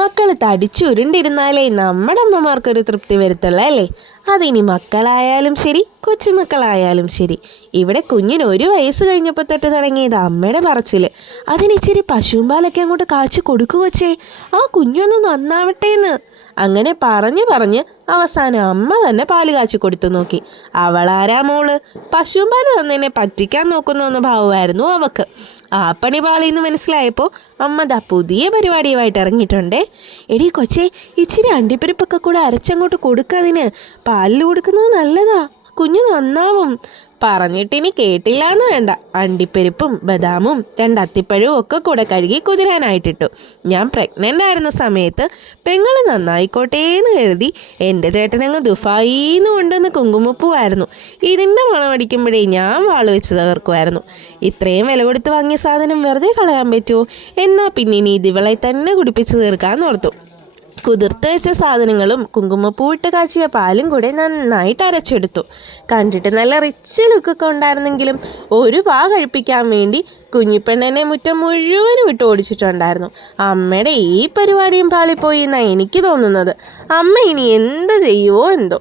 മക്കൾ തടിച്ചുരുണ്ടിരുന്നാലേ നമ്മുടെ അമ്മമാർക്കൊരു തൃപ്തി വരുത്തുള്ളൂ അല്ലേ? അതിനി മക്കളായാലും ശരി കൊച്ചുമക്കളായാലും ശരി. ഇവിടെ കുഞ്ഞിന് 1 വയസ്സ് കഴിഞ്ഞപ്പോൾ തൊട്ട് തുടങ്ങിയത് അമ്മയുടെ പറച്ചിൽ. അതിനിച്ചിരി പശുമ്പാലൊക്കെ അങ്ങോട്ട് കാച്ചി കൊടുക്കുവച്ചേ, ആ കുഞ്ഞൊന്ന് നന്നാവട്ടെ എന്ന്. അങ്ങനെ പറഞ്ഞ് അവസാനം അമ്മ തന്നെ പാല് കാച്ചി കൊടുത്തു നോക്കി. അവളാരാ മോള്, പശുമ്പാല് തന്നതിനെ പറ്റിക്കാൻ നോക്കുന്നു എന്ന ഭാവമായിരുന്നു അവക്ക്. ആ പണി പാളിന്ന് മനസ്സിലായപ്പോൾ അമ്മ ദാ പുതിയ പരിപാടിയുമായിട്ട് ഇറങ്ങിയിട്ടുണ്ടേ. എടീ കൊച്ചേ, ഇച്ചിരി അണ്ടിപ്പരിപ്പൊക്കെ കൂടെ അരച്ചങ്ങോട്ട് കൊടുക്കതിന്. പാലിൽ കൊടുക്കുന്നത് നല്ലതാ, കുഞ്ഞു നന്നാവും. പറഞ്ഞിട്ടിനി കേട്ടില്ല എന്ന് വേണ്ട. അണ്ടിപ്പരിപ്പും ബദാമും 2 അത്തിപ്പഴവും ഒക്കെ കൂടെ കഴുകി കുതിരാനായിട്ടിട്ടു. ഞാൻ പ്രഗ്നൻ്റ് ആയിരുന്ന സമയത്ത് പെങ്ങൾ നന്നായിക്കോട്ടെ എന്ന് കരുതി എൻ്റെ ചേട്ടനങ്ങ് ദുഫായിന്ന് കൊണ്ടുവന്ന് കുങ്കുമപ്പൂവായിരുന്നു. ഇതിൻ്റെ മണമടിക്കുമ്പോഴേ ഞാൻ വാള് വെച്ച് തകർക്കുമായിരുന്നു. ഇത്രയും വില കൊടുത്ത് വാങ്ങിയ സാധനം വെറുതെ കളയാൻ പറ്റുമോ? എന്നാൽ പിന്നെ ഇനി ഇതിവളെ തന്നെ കുടിപ്പിച്ച് തീർക്കാമെന്ന് ഓർത്തു. കുതിർത്ത് വെച്ച സാധനങ്ങളും കുങ്കുമപ്പൂവിട്ട് കാച്ചിയ പാലും കൂടെ നന്നായിട്ട് അരച്ചെടുത്തു. കണ്ടിട്ട് നല്ല റിച്ച് ലുക്കൊക്കെ ഉണ്ടായിരുന്നെങ്കിലും ഒരു വാ കഴിപ്പിക്കാൻ വേണ്ടി കുഞ്ഞിപ്പെണ്ണനെ മുറ്റം മുഴുവനും വിട്ട് ഓടിച്ചിട്ടുണ്ടായിരുന്നു. അമ്മയുടെ ഈ പരിപാടിയും പാളിപ്പോയി എന്നാണ് എനിക്ക് തോന്നുന്നത്. അമ്മ ഇനി എന്ത് ചെയ്യുമോ എന്തോ.